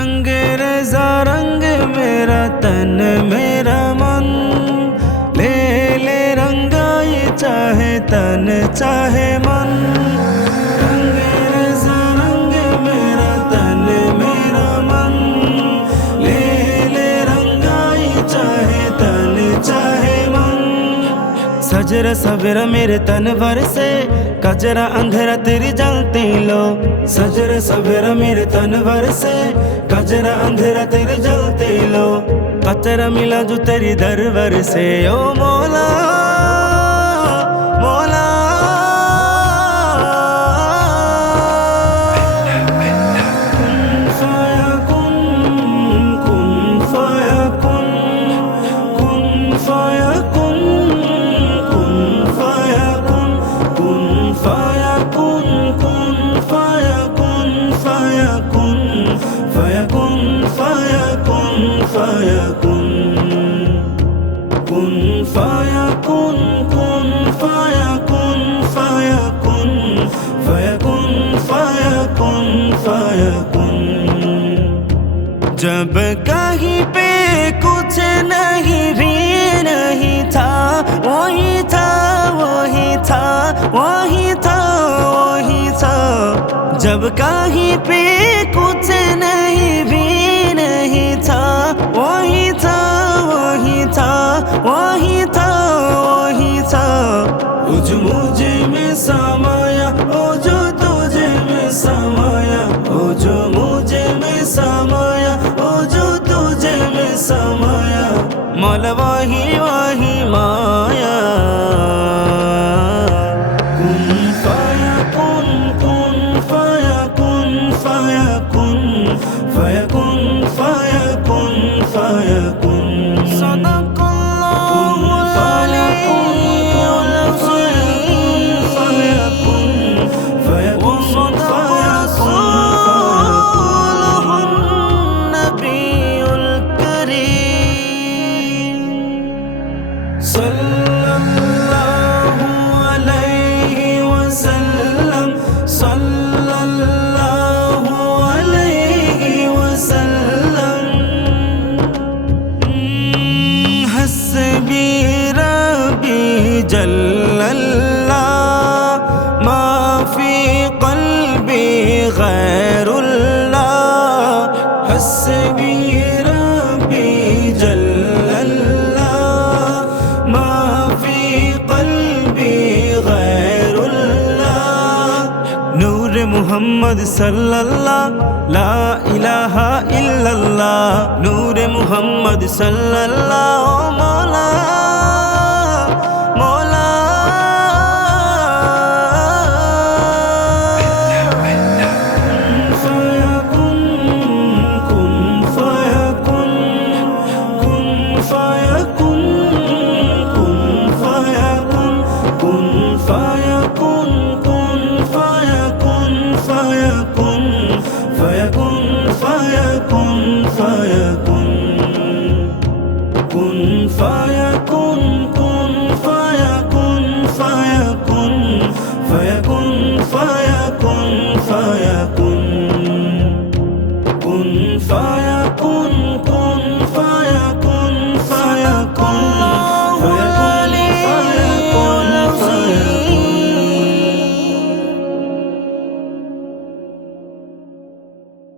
रंग रजा रंग मेरा तन मेरा मन। ले ले रंगाई चाहे तन, चाहे मन। रंग रजा रंग मेरा तन मेरा मन। ले ले रंगाई चाहे तन, चाहे मन। सजरा सवेरा मेरे तन भर से, कजरा अंधेरा तेरी जलती लो सजरा सवेरा मेरे तन भर से कजरा अंधेरा तेरी जलती लो। कचरा मिला जो तेरी दरबार से। ओ मौला मौला। जब कहीं पे कुछ नहीं भी नहीं था, वही था वही था वही था वही था। जब कहीं पे कुछ नहीं भी नहीं था, वही था वही था वही था वही था। उज मुझे में समाया ओ जो तुझे में समाया ओ जो मुझे में समाया। में समाया मौल हसबी रबी जल्लल्ला माफ़ी कल्बी नूर मोहम्मद सल्लल्ला ला इलाहा इल्लल्ला नूर मोहम्मद सल्लल्लाहु Kun fayakun, kun fayakun, fayakun, fayakun, fayakun, fayakun. Kun fayakun, kun fayakun, fayakun, fayakun, fayakun, fayakun. Kun fayakun, kun